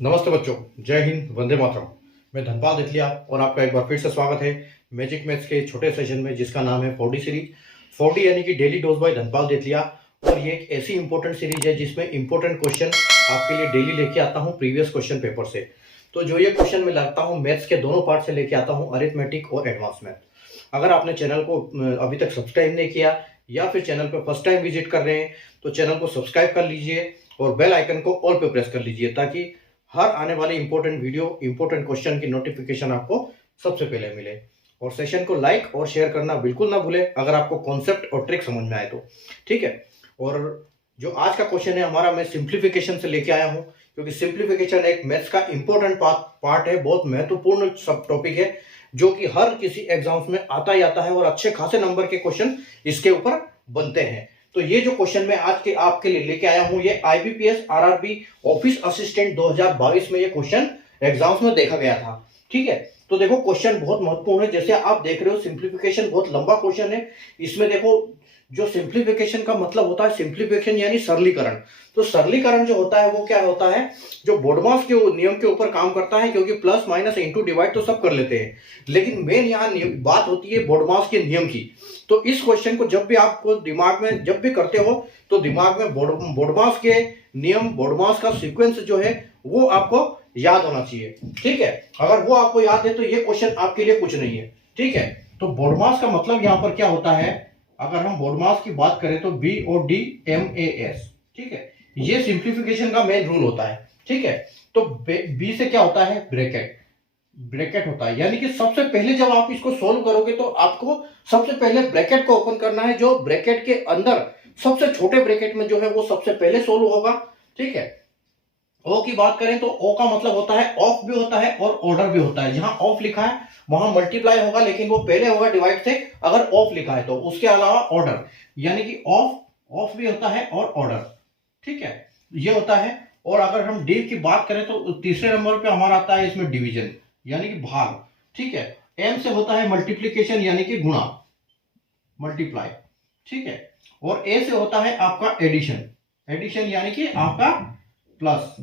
नमस्ते बच्चों, जय हिंद, वंदे मातरम। मैं धनपाल देथलिया और आपका एक बार फिर से स्वागत है मैजिक मैथ्स के छोटे सेशन में, जिसका नाम है 4D सीरीज। 4D यानी कि डेली डोज बाय धनपाल देथलिया। और ये एक ऐसी इंपॉर्टेंट सीरीज है जिसमें इंपॉर्टेंट क्वेश्चन आपके लिए डेली लेके आता हूँ प्रीवियस क्वेश्चन पेपर से। तो जो ये क्वेश्चन मैं लाता हूँ मैथ्स के दोनों पार्ट से लेके आता हूँ, अरिथमेटिक और एडवांस मैथ। अगर आपने चैनल को अभी तक सब्सक्राइब नहीं किया या फिर चैनल पर फर्स्ट टाइम विजिट कर रहे हैं तो चैनल को सब्सक्राइब कर लीजिए और बेल आइकन को ऑल पे प्रेस कर लीजिए, ताकि हर आने वाली इंपॉर्टेंट वीडियो, इंपॉर्टेंट क्वेश्चन की नोटिफिकेशन आपको सबसे पहले मिले। और सेशन को लाइक और शेयर करना बिल्कुल ना भूलें अगर आपको कॉन्सेप्ट और ट्रिक समझ में आए तो, ठीक है। और जो आज का क्वेश्चन है हमारा, मैं सिंप्लीफिकेशन से लेके आया हूं, क्योंकि सिंप्लीफिकेशन एक मैथ्स का इंपॉर्टेंट पार्ट है, बहुत महत्वपूर्ण सब टॉपिक है, जो कि हर किसी एग्जाम्स में आता ही आता है और अच्छे खासे नंबर के क्वेश्चन इसके ऊपर बनते हैं। तो ये जो क्वेश्चन मैं आज के आपके लिए लेके आया हूं, ये आईबीपीएस आरआरबी ऑफिस असिस्टेंट 2022 में ये क्वेश्चन एग्जाम्स में देखा गया था, ठीक है। तो देखो क्वेश्चन बहुत महत्वपूर्ण है, जैसे आप देख रहे हो सिंप्लीफिकेशन बहुत लंबा क्वेश्चन है। इसमें देखो जो सिंप्लीफिकेशन का मतलब होता है, सिंप्लीफिकेशन यानी सरलीकरण। तो सरलीकरण जो होता है वो क्या होता है, जो बोडमास के नियम के ऊपर काम करता है, क्योंकि प्लस माइनस इंटू डिवाइड तो सब कर लेते हैं, लेकिन मेन यहाँ बात होती है बोडमास के नियम की। तो इस क्वेश्चन को जब भी आपको दिमाग में जब भी करते हो तो दिमाग में बोडमास के नियम, बोडमास का सीक्वेंस जो है वो आपको याद होना चाहिए, ठीक है। अगर वो आपको याद है तो ये क्वेश्चन आपके लिए कुछ नहीं है, ठीक है। तो बोडमास का मतलब यहां पर क्या होता है, अगर हम बोडमास की बात करें तो BODMAS, ठीक है। ये सिंप्लीफिकेशन का मेन रूल होता है, ठीक है। तो बी से क्या होता है, ब्रैकेट होता है, यानी कि सबसे पहले जब आप इसको सोल्व करोगे तो आपको सबसे पहले ब्रैकेट को ओपन करना है। जो ब्रैकेट के अंदर सबसे छोटे ब्रैकेट में जो है वो सबसे पहले सोल्व होगा, ठीक है। ओ की बात करें तो ओ का मतलब होता है ऑफ भी होता है और ऑर्डर भी होता है। जहां ऑफ लिखा है वहां मल्टीप्लाई होगा, लेकिन वो पहले होगा डिवाइड से अगर ऑफ लिखा है तो। उसके अलावा ऑर्डर, यानी कि ऑफ भी होता है और ऑर्डर, ठीक है, ये होता है। और अगर हम डी की बात करें तो तीसरे नंबर पे हमारा आता है इसमें डिवीजन, यानी कि भाग, ठीक है। एम से होता है मल्टीप्लीकेशन, यानी कि गुणा, मल्टीप्लाई, ठीक है। और ए से होता है आपका एडिशन यानी कि आपका प्लस।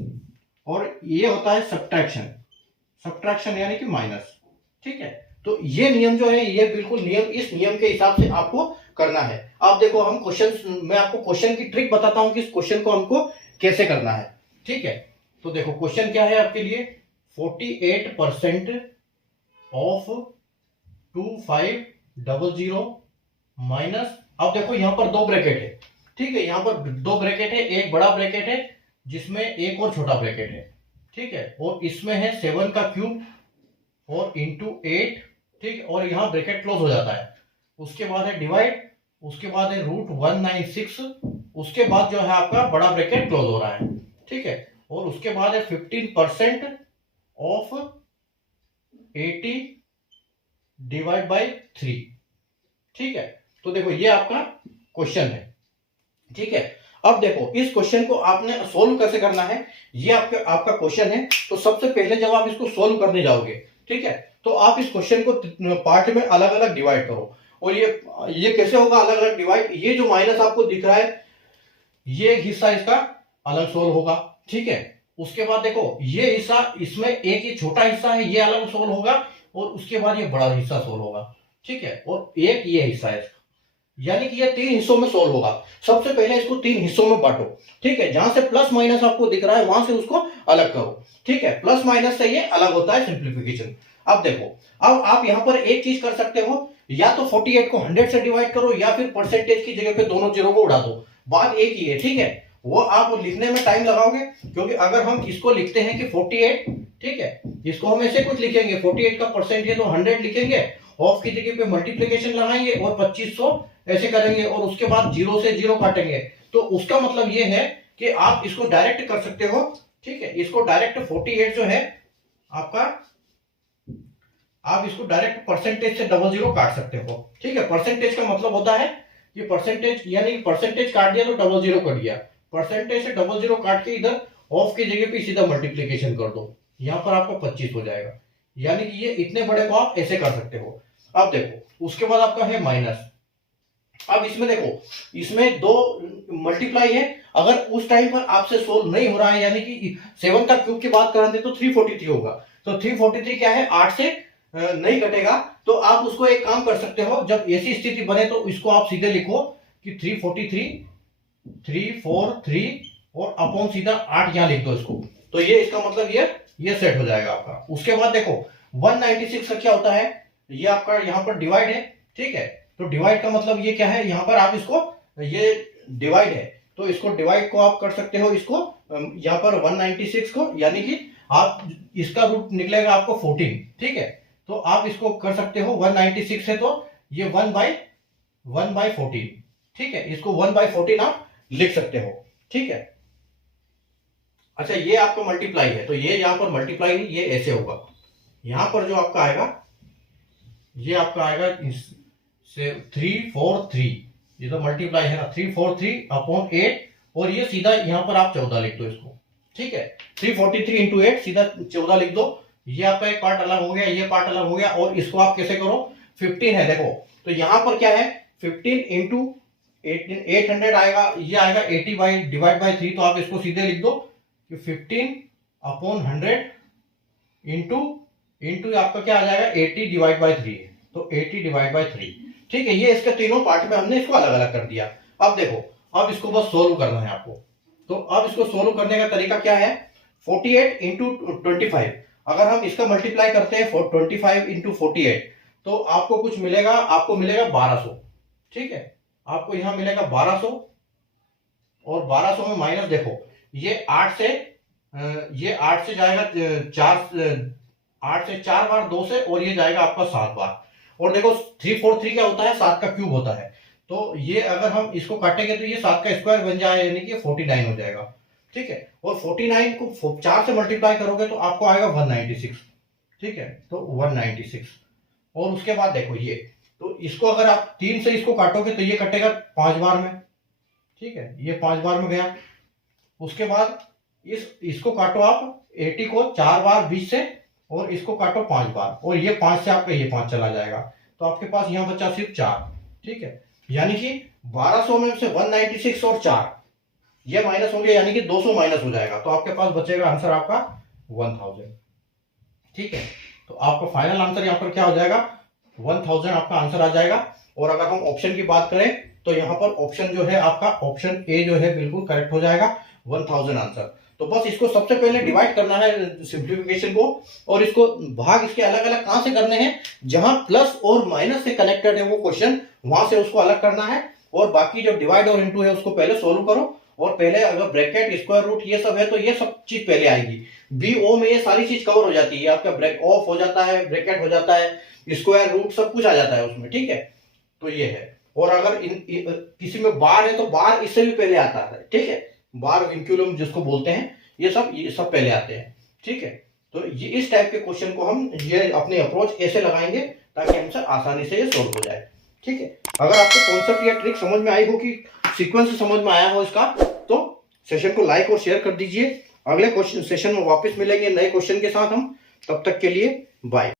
और ये होता है सब्ट्रैक्शन यानी कि माइनस, ठीक है। तो ये नियम जो है ये बिल्कुल नियम, इस नियम के हिसाब से आपको करना है। अब देखो हम क्वेश्चन, मैं आपको क्वेश्चन की ट्रिक बताता हूं कि इस क्वेश्चन को हमको कैसे करना है, ठीक है। तो देखो क्वेश्चन क्या है आपके लिए, 48% ऑफ 2500 माइनस, अब देखो यहां पर दो ब्रैकेट है, ठीक है। यहां पर दो ब्रैकेट है, एक बड़ा ब्रैकेट है जिसमें एक और छोटा ब्रैकेट है, ठीक है। और इसमें है 7 का क्यूब और इंटू 8, ठीक है। और यहां ब्रैकेट क्लोज हो जाता है। उसके बाद है डिवाइड, उसके बाद है √196, उसके बाद जो है आपका बड़ा ब्रैकेट क्लोज हो रहा है, ठीक है। और उसके बाद है 15% ऑफ 80 डिवाइड बाई 3, ठीक है। तो देखो ये आपका क्वेश्चन है, ठीक है। अब देखो इस क्वेश्चन को आपने सोल्व कैसे करना है, ये आपका क्वेश्चन है। तो सबसे पहले जब आप इसको सोल्व करने जाओगे, ठीक है, तो आप इस क्वेश्चन को पार्ट में अलग अलग डिवाइड करो। और ये कैसे होगा अलग अलग डिवाइड, ये जो माइनस आपको दिख रहा है ये हिस्सा इसका अलग सोल्व होगा, ठीक है। उसके बाद देखो ये हिस्सा, इसमें एक ये छोटा हिस्सा है ये अलग सोल्व होगा, और उसके बाद ये बड़ा हिस्सा सोल्व होगा, ठीक है। और एक ये हिस्सा है, यानी कि ये 3 हिस्सों में सोल्व होगा। सबसे पहले इसको 3 हिस्सों में बांटो, ठीक है। जहां से प्लस माइनस आपको दिख रहा है वहां से उसको अलग करो, ठीक है। प्लस माइनस से ये अलग होता है सिंप्लीफिकेशन। अब देखो, अब आप यहां पर एक चीज कर सकते हो, या तो 48 को 100 से डिवाइड करो या फिर परसेंटेज की जगह पे दोनों जीरो को उड़ा दो। बात एक ही है, ठीक है। वो आप लिखने में टाइम लगाओगे, क्योंकि अगर हम इसको लिखते हैं कि 48, ठीक है, इसको हम ऐसे कुछ लिखेंगे, 48 का परसेंट है तो 100 लिखेंगे, ऑफ की जगह पे मल्टीप्लीकेशन लगाएंगे और 2500 ऐसे करेंगे, और उसके बाद 0 से 0 काटेंगे। तो उसका मतलब ये है कि आप इसको डायरेक्ट कर सकते हो, ठीक है। इसको डायरेक्ट 48 जो है आपका, आप इसको डायरेक्ट परसेंटेज से 00 काट सकते हो, ठीक है। परसेंटेज का मतलब होता है कि परसेंटेज, यानी कि परसेंटेज काट दिया तो 00 कट गया, परसेंटेज से 00 काट के इधर ऑफ की जगह पे सीधा मल्टीप्लीकेशन कर दो, यहां पर आपका 25 हो जाएगा। यानी कि ये इतने बड़े को आप ऐसे कर सकते हो। अब देखो उसके बाद आपका है माइनस। अब इसमें देखो, इसमें दो मल्टीप्लाई है, अगर उस टाइम पर आपसे सोल्व नहीं हो रहा है, यानी कि 7 का क्यूब की बात करें तो 343 होगा, तो 343 क्या है, 8 से नहीं कटेगा। तो आप उसको एक काम कर सकते हो, जब ऐसी स्थिति बने तो इसको आप सीधे लिखो कि 343 और अपॉन सीधा 8 यहां लिख दो इसको, तो ये इसका मतलब ये सेट हो जाएगा आपका। उसके बाद देखो 196 का क्या होता है, ये आपका यहाँ पर डिवाइड है, ठीक है। तो डिवाइड का मतलब ये क्या है, यहाँ पर आप इसको, ये डिवाइड है तो इसको डिवाइड को आप कर सकते हो, इसको यहाँ पर 196 को, यानी कि आप इसका रूट निकलेगा आपको 14, ठीक है। तो आप इसको कर सकते हो, 196 है तो ये 1/14, ठीक है। इसको 1/14 आप लिख सकते हो, ठीक है। अच्छा, ये आपका मल्टीप्लाई है, तो ये यहाँ पर मल्टीप्लाई नहीं, ये ऐसे होगा। यहां पर जो आपका आएगा, ये आपका आएगा से 343, ये तो मल्टीप्लाई है ना, 343 अपॉन 8, और ये सीधा यहां पर आप 14 लिख दो इसको, ठीक है। 343 इंटू 8 सीधा 14 लिख दो। ये आपका एक पार्ट अलग हो गया, ये पार्ट अलग हो गया, और इसको आप कैसे करो, 15 है देखो, तो यहां पर क्या है, 15 इंटू 800 आएगा, ये आएगा 80 बाई डिवाइड बाई 3, तो आप इसको सीधे लिख दो कि 15 अपॉन 100 इंटू आपका क्या आ जाएगा, 80 डिवाइड बाई 3, तो 80 डिवाइड बाई 3, ठीक है। ये इसके तीनों पार्ट में हमने इसको अलग अलग कर दिया। अब देखो, अब इसको बस सोल्व करना है आपको। तो अब इसको सोल्व करने का तरीका क्या है, 48 इंटू 25, अगर हम इसका मल्टीप्लाई करते हैं 25 इंटू 48, तो आपको कुछ मिलेगा, आपको मिलेगा 1200, ठीक है। आपको यहां मिलेगा 1200, और 1200 में माइनस देखो, ये 8 से जाएगा 8 से 4 बार 2 से, और ये जाएगा आपका 7 बार। और देखो 343 क्या होता है, 7 का क्यूब होता है, तो ये अगर हम इसको काटेंगे तो ये 7 का स्क्वायर बन जाएगा, यानी कि 49 हो जाएगा, ठीक है। और 49 को 4 से मल्टीप्लाई करोगे तो आपको आएगा 196, ठीक है। तो 196, और उसके बाद देखो ये, तो इसको अगर आप 3 से इसको काटोगे तो ये कटेगा 5 बार में, ठीक है, ये 5 बार में गया। उसके बाद इसको काटो आप 80 को 4 बार 20 से, और इसको काटो 5 बार, और ये 5 से आपका ये 5 चला जाएगा, तो आपके पास यहां बचा सिर्फ 4, ठीक है। यानी कि 1200 में से 196 और 4 ये माइनस होंगे, यानी कि 200 माइनस हो जाएगा, तो आपके पास बचेगा आंसर आपका 1000, ठीक है। तो आपका फाइनल आंसर यहां पर क्या हो जाएगा, 1000 आपका आंसर आ जाएगा। और अगर हम ऑप्शन की बात करें तो यहां पर ऑप्शन जो है आपका, ऑप्शन ए जो है बिल्कुल करेक्ट हो जाएगा, 1000 आंसर। तो बस इसको सबसे पहले डिवाइड करना है सिंप्लीफिकेशन को, और इसको भाग इसके अलग अलग कहां से करने हैं, जहां प्लस और माइनस से कनेक्टेड है वो क्वेश्चन, वहां से उसको अलग करना है। और बाकी जो डिवाइड और इनटू है उसको पहले सोल्व करो, और पहले अगर ब्रैकेट स्क्वायर रूट ये सब है तो ये सब चीज पहले आएगी, बी ओ में ये सारी चीज कवर हो जाती है, आपका ब्रेक ऑफ हो जाता है, ब्रैकेट हो जाता है, स्क्वायर रूट सब कुछ आ जाता है उसमें, ठीक है। तो ये है। और अगर किसी में बार है तो बार इससे भी पहले आता है, ठीक है, बार विंक्यूलम जिसको बोलते हैं, ये सब पहले आते हैं, ठीक है। तो ये इस टाइप के क्वेश्चन को हम ये अपने अप्रोच ऐसे लगाएंगे ताकि हमसे आसानी से ये सोल्व हो जाए, ठीक है। अगर आपको कॉन्सेप्ट या ट्रिक समझ में आई हो, कि सीक्वेंस समझ में आया हो इसका, तो सेशन को लाइक और शेयर कर दीजिए। अगले क्वेश्चन सेशन में वापस मिलेंगे नए क्वेश्चन के साथ हम, तब तक के लिए बाय।